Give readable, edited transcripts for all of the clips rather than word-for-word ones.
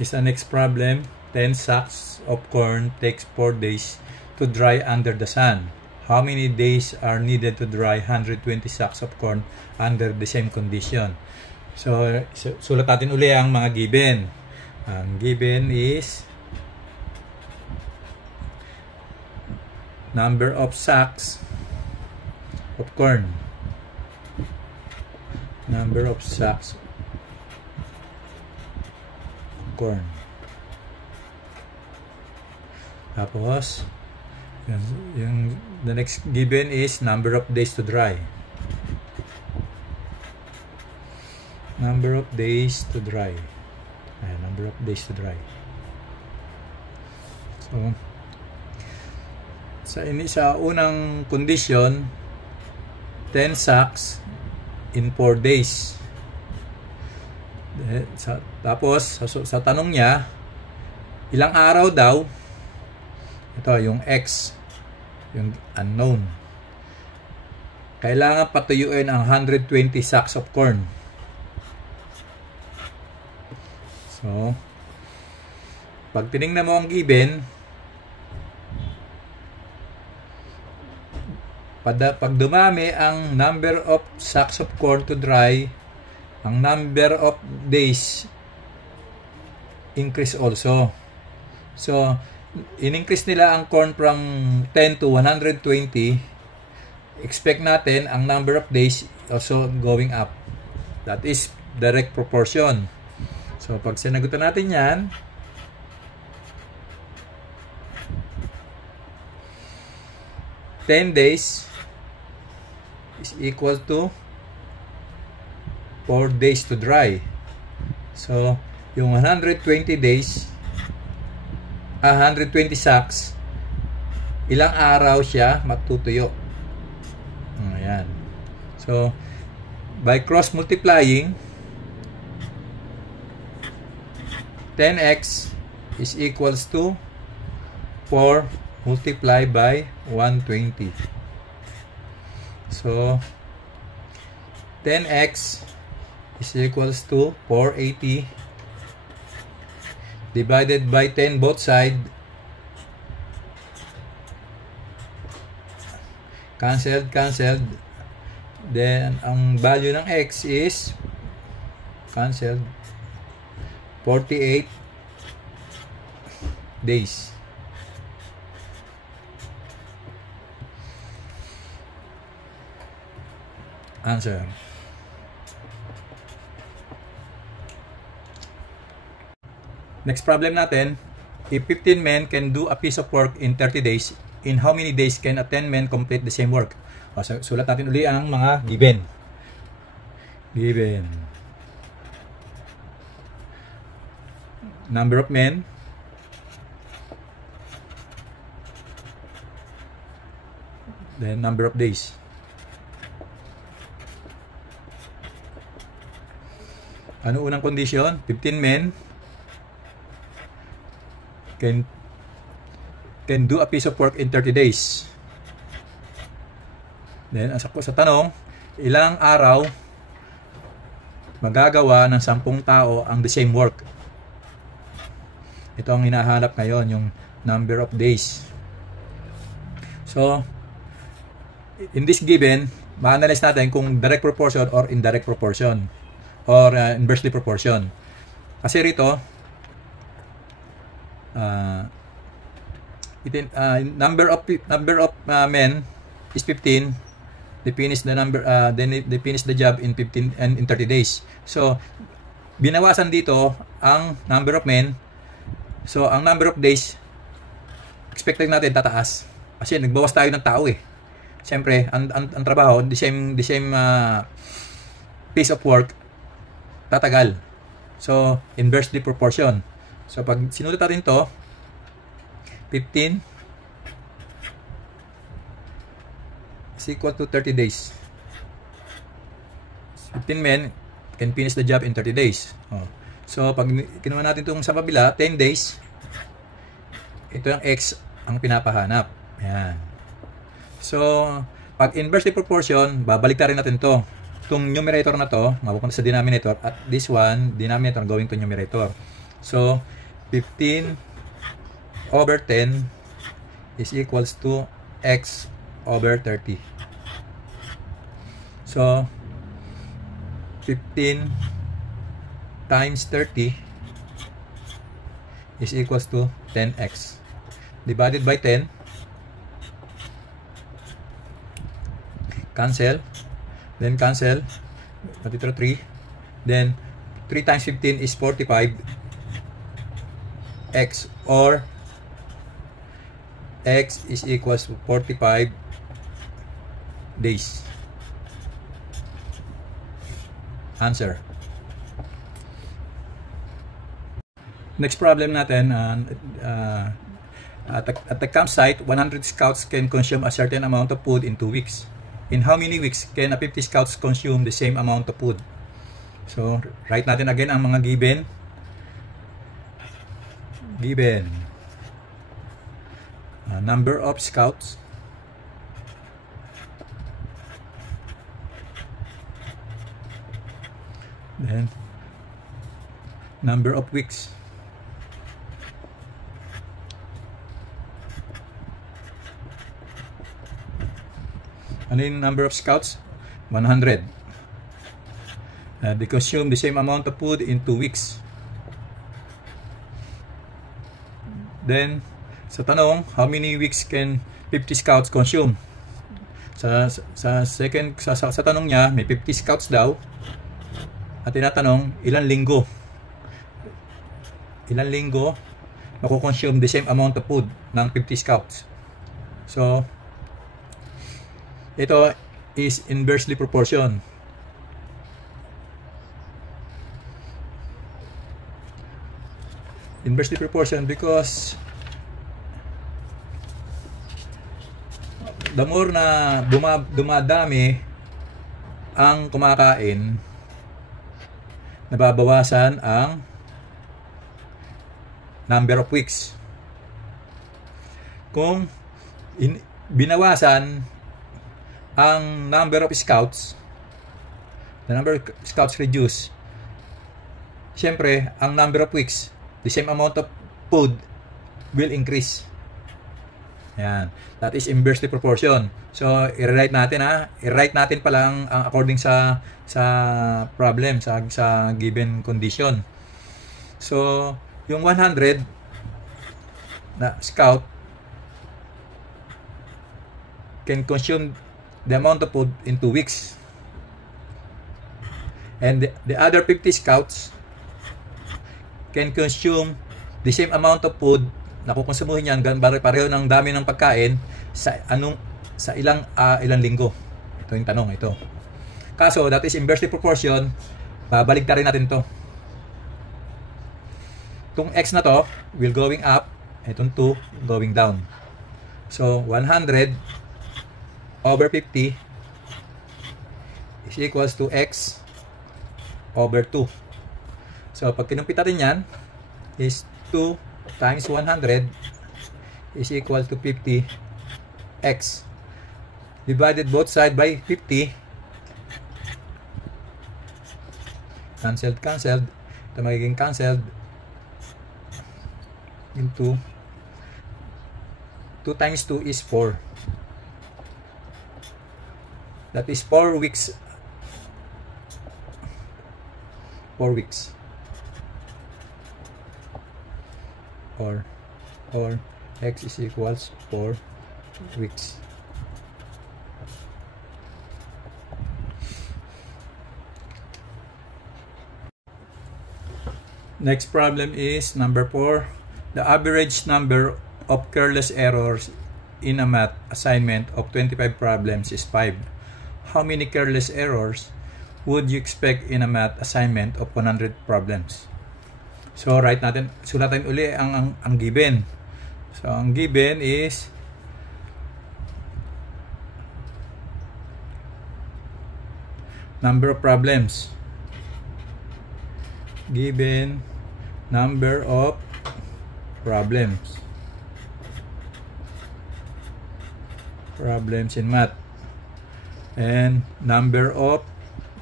is the next problem. 10 sacks of corn takes 4 days to dry under the sun. How many days are needed to dry 120 sacks of corn under the same condition? So sulat natin uli ang mga given. Ang given is number of sacks of corn. Number of sacks of corn. Tapos the next given is number of days to dry. Number of days to dry. Number of days to dry. So sa unang condition, 10 sacks in 4 days. Tapos sa tanong niya, ilang araw daw? Ito yung X, yung unknown. Kailangan patuyuin ang 120 sacks of corn. So, pag tinignan mo ang given, pag dumami ang number of sacks of corn to dry, ang number of days increase also. So, in-increase nila ang corn from 10 to 120. Expect natin ang number of days also going up. That is direct proportion. So, pag sinagutan natin yan, $10 days is equal to 4 days to dry. So, yung 120 days, 120 sacks, ilang araw siya matutuyo. Ayan. So, by cross multiplying, 10x is equals to 4 multiplied by 120. So 10x is equals to 480 divided by 10 both side. Cancelled. Then ang value ng x is cancelled, 48 days. Answer. Next problem natin, if 15 men can do a piece of work in 30 days, in how many days can a 10 men complete the same work? Sulat natin uli ang mga given. Number of men, then number of days. Ano unang condition? 15 men can do a piece of work in 30 days. Then sa tanong, ilang araw magagawa ng 10 tao ang the same work? Ito ang hinahanap ngayon, yung number of days. So, in this given, ma-analyze natin kung direct proportion or indirect proportion or inversely proportion. Kasi rito, number of men is 15. They finish they finish the job in 15 and in 30 days. So, binawasan dito ang number of men. So, ang number of days, expected natin tataas. Kasi nagbawas tayo ng tao eh. Siyempre, ang trabaho, the same piece of work, tatagal. So, inversely proportion. So, pag sinulat natin to, 15 is equal to 30 days. 15 men can finish the job in 30 days. So, pag kinuha natin itong sa kabila, 10 days, ito yung x ang pinapahanap. Ayan. So, pag inversely proportion, babalik na rin natin to. Itong numerator na to, mapupunta sa denominator, at this one, denominator going to numerator. So 15 over 10 is equals to x over 30. So 15 times 30 is equals to 10x divided by 10. Cancel, then cancel, natitira 3, then 3 times 15 is 45 x, or x is equals to 45 days. Answer. Next problem natin, at the campsite, 100 scouts can consume a certain amount of food in 2 weeks. In how many weeks can a 50 scouts consume the same amount of food? So, write natin again ang mga given. Number of scouts, then number of weeks, ano yung number of scouts? 100. They consume the same amount of food in 2 weeks. Then sa tanong, how many weeks can 50 scouts consume? Sa tanong niya, may 50 scouts daw. At tinatanong, ilang linggo mako-consume the same amount of food ng 50 scouts. So ito is inversely proportion. Inversely proportion because the more na dumadami ang kumakain, nababawasan ang number of weeks. Kung binawasan ang number of scouts, the number of scouts reduce, syempre ang number of weeks, the same amount of food will increase. Yan, that is inversely proportion. So i-write natin i-write natin pala ang according sa problem, sa given condition. So yung 100 na scout can consume the amount of food in 2 weeks, and the other 50 scouts can consume the same amount of food na kukonsumuhin yan, pareho ng dami ng pagkain sa ilang linggo. Ito yung tanong ito. Kaso that is inversely proportion, babalik na rin natin to. Itong x na to will going up, itong 2 going down. So 100 over 50 is equals to x over 2. So pag kinumpit natin yan, is 2 times 100 is equal to 50x divided both side by 50. Cancelled. Ito magiging cancelled into 2 times 2 is 4. That is 4 weeks. 4 weeks. Or x is equals 4 weeks. Next problem is number 4. The average number of careless errors in a math assignment of 25 problems is 5. How many careless errors would you expect in a math assignment of 100 problems? So sulatan uli ang given. So ang given is number of problems. Given number of problems in math, and number of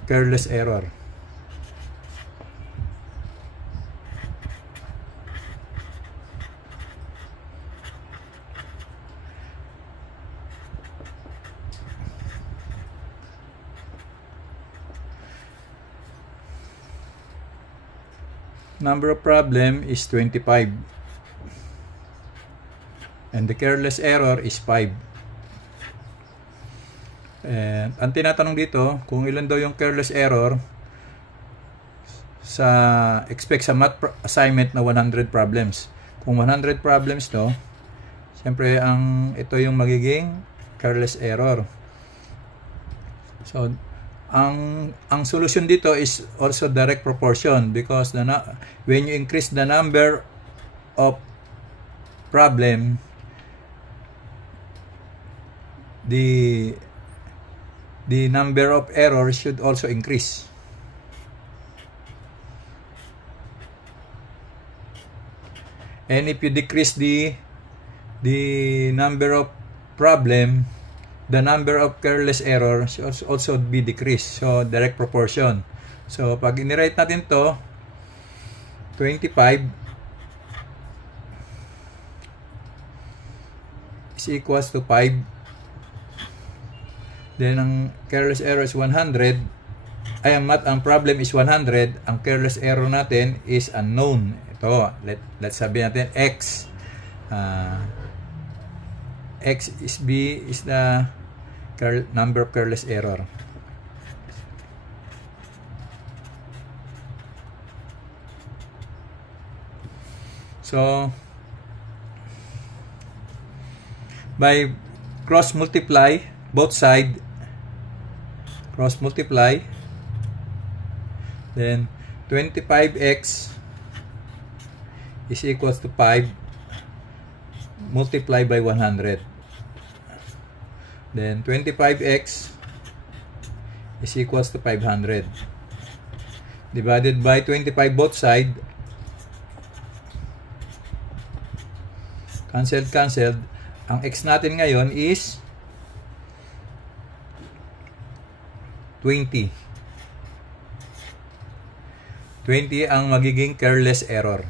careless error. number of problem is 25. And the careless error is 5. And ang tinatanong dito, kung ilan daw yung careless error sa expect sa math assignment na 100 problems. Kung 100 problems to, siyempre ito yung magiging careless error. So ang solution dito is also direct proportion, because when you increase the number of problem, the number of errors should also increase. And if you decrease the number of problem, the number of careless error should also be decreased. So direct proportion. So pag inirate natin to, 25 is equals to 5. Then ang careless error is 100. Ang problem is 100. Ang careless error natin is unknown. Ito, let's sabihin natin x. X is the number of careless error. So by cross multiply both side, then 25x is equals to 5 multiplied by 100. Then 25x is equals to 500 divided by 25 both side. Cancelled. Ang x natin ngayon is 20 ang magiging careless error.